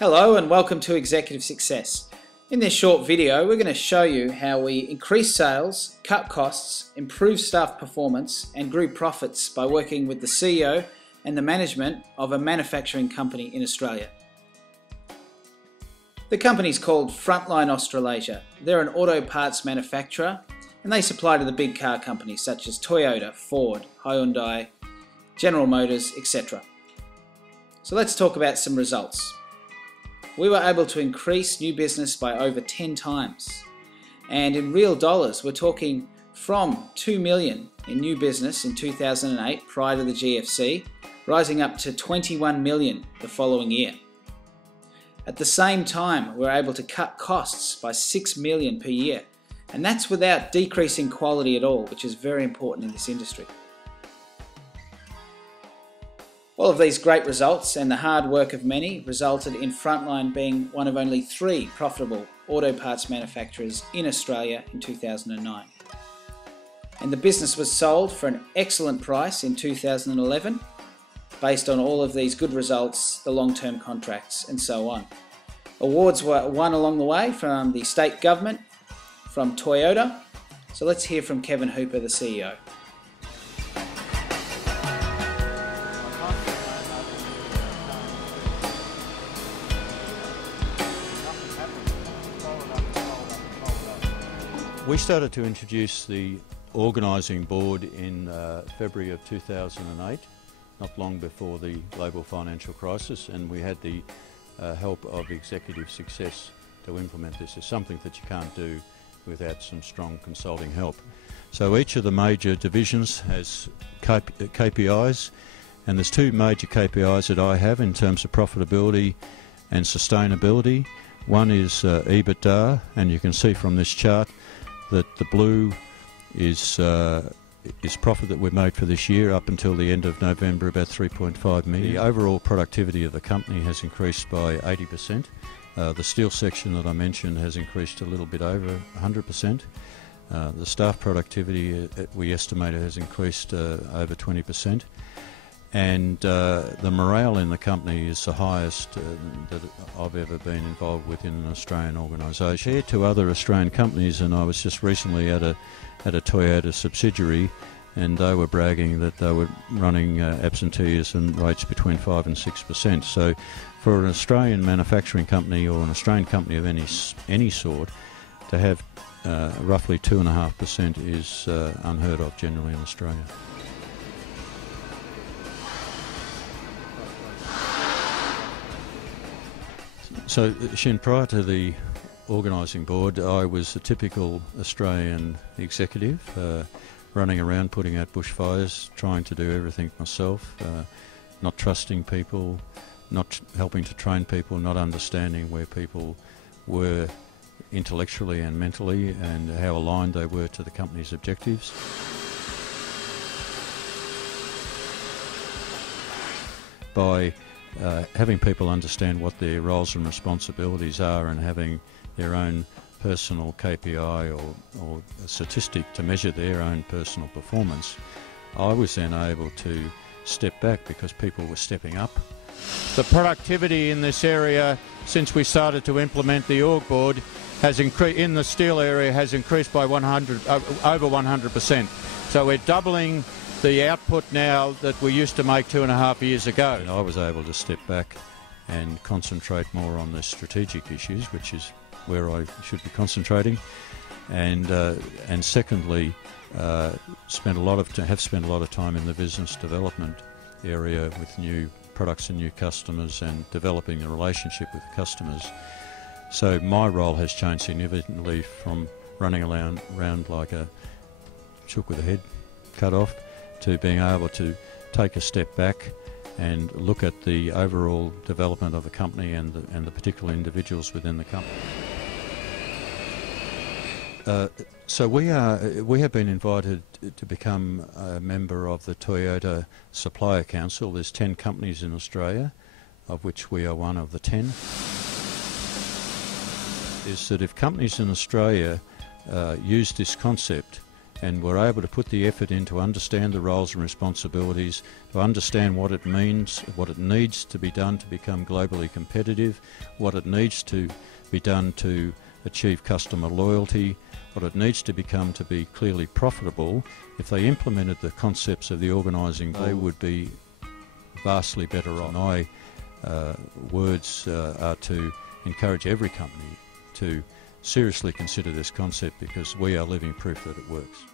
Hello and welcome to Executive Success. In this short video, we're going to show you how we increase sales, cut costs, improve staff performance and grew profits by working with the CEO and the management of a manufacturing company in Australia. The company is called Frontline Australasia. They're an auto parts manufacturer and they supply to the big car companies such as Toyota, Ford, Hyundai, General Motors, etc. So let's talk about some results. We were able to increase new business by over 10 times. And in real dollars, we're talking from $2 million in new business in 2008 prior to the GFC, rising up to $21 million the following year. At the same time, we're able to cut costs by $6 million per year. And that's without decreasing quality at all, which is very important in this industry. All of these great results and the hard work of many resulted in Frontline being one of only 3 profitable auto parts manufacturers in Australia in 2009. And the business was sold for an excellent price in 2011 based on all of these good results, the long-term contracts and so on. Awards were won along the way from the state government, from Toyota. So let's hear from Kevin Hooper, the CEO. We started to introduce the organising board in February of 2008, not long before the global financial crisis, and we had the help of Executive Success to implement this. It's something that you can't do without some strong consulting help. So each of the major divisions has KPIs, and there's 2 major KPIs that I have in terms of profitability and sustainability. One is EBITDA, and you can see from this chart that the blue is profit that we've made for this year up until the end of November, about 3.5 million. The overall productivity of the company has increased by 80%. The steel section that I mentioned has increased a little bit over 100%. The staff productivity we estimate has increased over 20%. And the morale in the company is the highest that I've ever been involved with in an Australian organisation. Compared to other Australian companies, and I was just recently at a Toyota subsidiary, and they were bragging that they were running absenteeism rates between 5 and 6%. So for an Australian manufacturing company or an Australian company of any sort to have roughly 2.5% is unheard of generally in Australia. So, Shin, prior to the organising board, I was a typical Australian executive, running around putting out bushfires, trying to do everything myself, not trusting people, not helping to train people, not understanding where people were intellectually and mentally and how aligned they were to the company's objectives. By having people understand what their roles and responsibilities are and having their own personal KPI or a statistic to measure their own personal performance, I was then able to step back because people were stepping up. The productivity in this area since we started to implement the org board has increased in the steel area has increased by over 100%. So we're doubling the output now that we used to make 2.5 years ago. And I was able to step back and concentrate more on the strategic issues, which is where I should be concentrating. And secondly, have spent a lot of time in the business development area with new products and new customers and developing the relationship with the customers. So my role has changed significantly from running around like a chook with a head cut off to being able to take a step back and look at the overall development of the company and the particular individuals within the company. So we have been invited to become a member of the Toyota Supplier Council. There's 10 companies in Australia, of which we are one of the 10. Is that if companies in Australia use this concept and were able to put the effort in to understand the roles and responsibilities, to understand what it means, what it needs to be done to become globally competitive, what it needs to be done to achieve customer loyalty, what it needs to become to be clearly profitable. If they implemented the concepts of the organising, they would be vastly better off. My words are to encourage every company to seriously consider this concept, because we are living proof that it works.